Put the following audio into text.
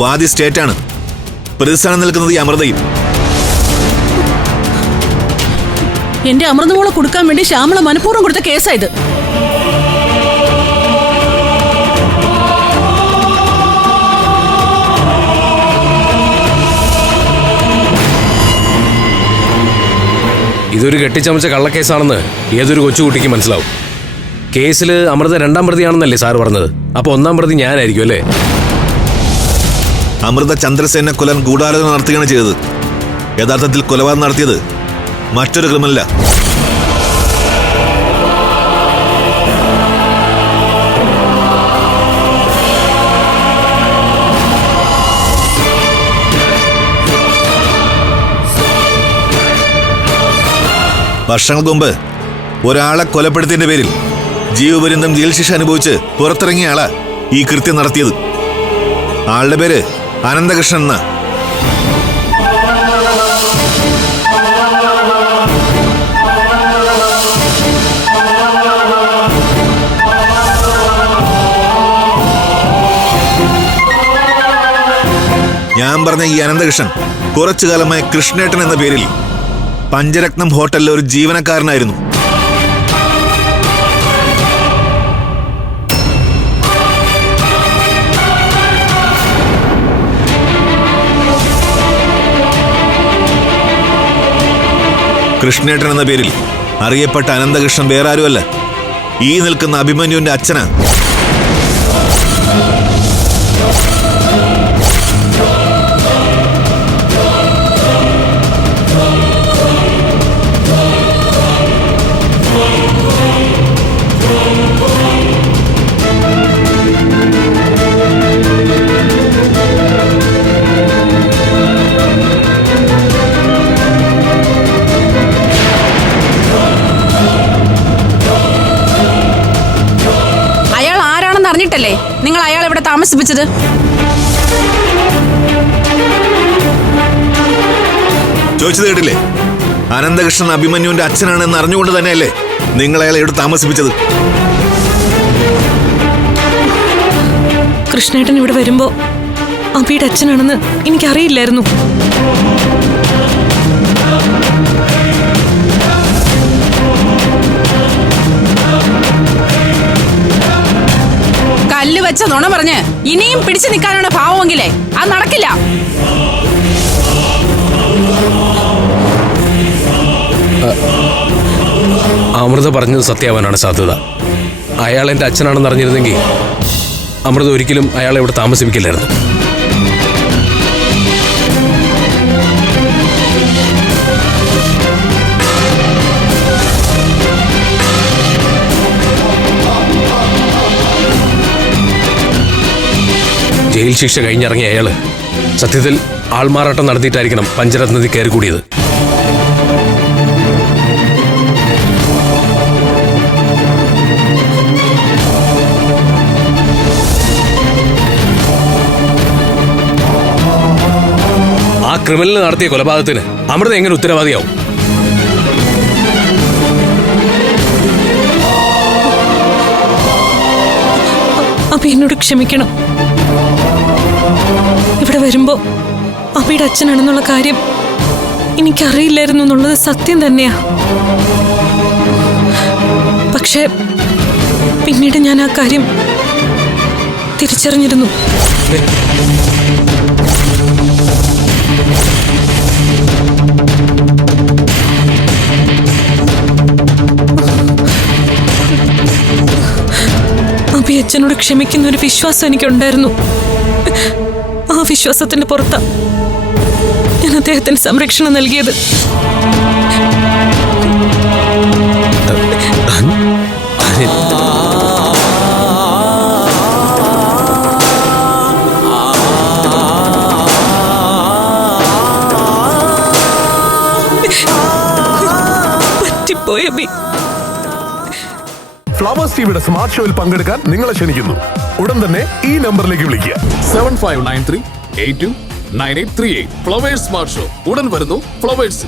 വാദി സ്റ്റേറ്റാണ്. പ്രതിസ്ഥാനം നിൽക്കുന്നത് ഈ അമൃതയും. എന്റെ അമൃതമോളെ കൊടുക്കാൻ വേണ്ടി ശ്യാമള മനഃപൂർവ്വം കൊടുത്ത കേസായത്. ഇതൊരു കെട്ടിച്ചമച്ച കള്ളക്കേസാണെന്ന് ഏതൊരു കൊച്ചുകുട്ടിക്ക് മനസ്സിലാവും. കേസിൽ അമൃത 2ാം പ്രതിയാണെന്നല്ലേ സാർ പറഞ്ഞത്? അപ്പൊ 1ാം പ്രതി ഞാനായിരിക്കും അല്ലേ? അമൃത ചന്ദ്രസേനെ കൊല്ലാൻ ഗൂഢാലോചന നടത്തുകയാണ് ചെയ്തത്. യഥാർത്ഥത്തിൽ കൊലപാതകം നടത്തിയത് മറ്റൊരു ക്രിമിനല. വർഷങ്ങൾക്ക് മുമ്പ് ഒരാളെ കൊലപ്പെടുത്തിയതിന്റെ പേരിൽ ജീവപര്യന്തം ജയിൽ ശിക്ഷ അനുഭവിച്ച് പുറത്തിറങ്ങിയ ആളാ ഈ കൃത്യം നടത്തിയത്. ആളുടെ പേര് അനന്തകൃഷ്ണൻ എന്നാ. ഞാൻ പറഞ്ഞ ഈ അനന്തകൃഷ്ണൻ കുറച്ചു കാലമായി കൃഷ്ണേട്ടൻ എന്ന പേരിൽ പഞ്ചരത്നം ഹോട്ടലിലെ ഒരു ജീവനക്കാരനായിരുന്നു. കൃഷ്ണേട്ടൻ എന്ന പേരിൽ അറിയപ്പെട്ട അനന്തകൃഷ്ണൻ വേറെ ആരുമല്ല, ഈ നിൽക്കുന്ന അഭിമന്യുവിന്റെ അച്ഛനാ. അറിഞ്ഞിട്ടല്ലേ നിങ്ങൾ അയാൾ ഇവിടെ താമസിപ്പിച്ചത്? ചോദിച്ചത് കേട്ടില്ലേ? അനന്തകൃഷ്ണൻ അഭിമന്യുവിന്റെ അച്ഛനാണെന്ന് അറിഞ്ഞുകൊണ്ട് തന്നെയല്ലേ നിങ്ങൾ അയാളെ ഇവിടെ താമസിപ്പിച്ചത്? കൃഷ്ണേട്ടൻ ഇവിടെ വരുമ്പോ അഭിയുടെ അച്ഛനാണെന്ന് എനിക്കറിയില്ലായിരുന്നു. കല്ല് വെച്ച നുണ പറഞ്ഞ് ഇനിയും പിടിച്ചു നിൽക്കാനാണ് ഭാവമെങ്കിലേ അത് നടക്കില്ല. അമൃത പറഞ്ഞത് സത്യമാവാനാണ് സാധ്യത. അയാൾ എൻ്റെ അച്ഛനാണെന്ന് അറിഞ്ഞിരുന്നെങ്കിൽ അമൃത ഒരിക്കലും അയാളെ ഇവിടെ താമസിപ്പിക്കില്ലായിരുന്നു. ജയിൽ ശിക്ഷ കഴിഞ്ഞിറങ്ങിയ അയാള് സത്യത്തിൽ ആൾമാറാട്ടം നടത്തിയിട്ടായിരിക്കണം പഞ്ചരത്നത്തിൽ കയറി കൂടിയത്. ആ ക്രിമിനൽ നടത്തിയ കൊലപാതകത്തിന് അമൃത എങ്ങനെ ഉത്തരവാദിയാവും? അഭി എന്നോട് ക്ഷമിക്കണം. ഇവിടെ വരുമ്പോ അഭിയുടെ അച്ഛനാണെന്നുള്ള കാര്യം എനിക്കറിയില്ലായിരുന്നു എന്നുള്ളത് സത്യം തന്നെയാ. പക്ഷെ പിന്നീട് ഞാൻ ആ കാര്യം തിരിച്ചറിഞ്ഞിരുന്നു. അഭി അച്ഛനോട് ക്ഷമിക്കുന്ന ഒരു വിശ്വാസം എനിക്കുണ്ടായിരുന്നു. ആ വിശ്വാസത്തിന്റെ പുറത്താ ഞാൻ അദ്ദേഹത്തിന് സംരക്ഷണം നൽകിയത്. പറ്റിപ്പോയ അഭി. ഫ്ലവേഴ്സ് ടിവിയുടെ സ്മാർട്ട് ഷോയിൽ പങ്കെടുക്കാൻ നിങ്ങളെ ക്ഷണിക്കുന്നു. ഉടൻ തന്നെ ഈ നമ്പറിലേക്ക് വിളിക്കുക. 7593829838. ഫ്ലവേഴ്സ് സ്മാർട്ട് ഷോ ഉടൻ വരുന്നു ഫ്ലവേഴ്സ്.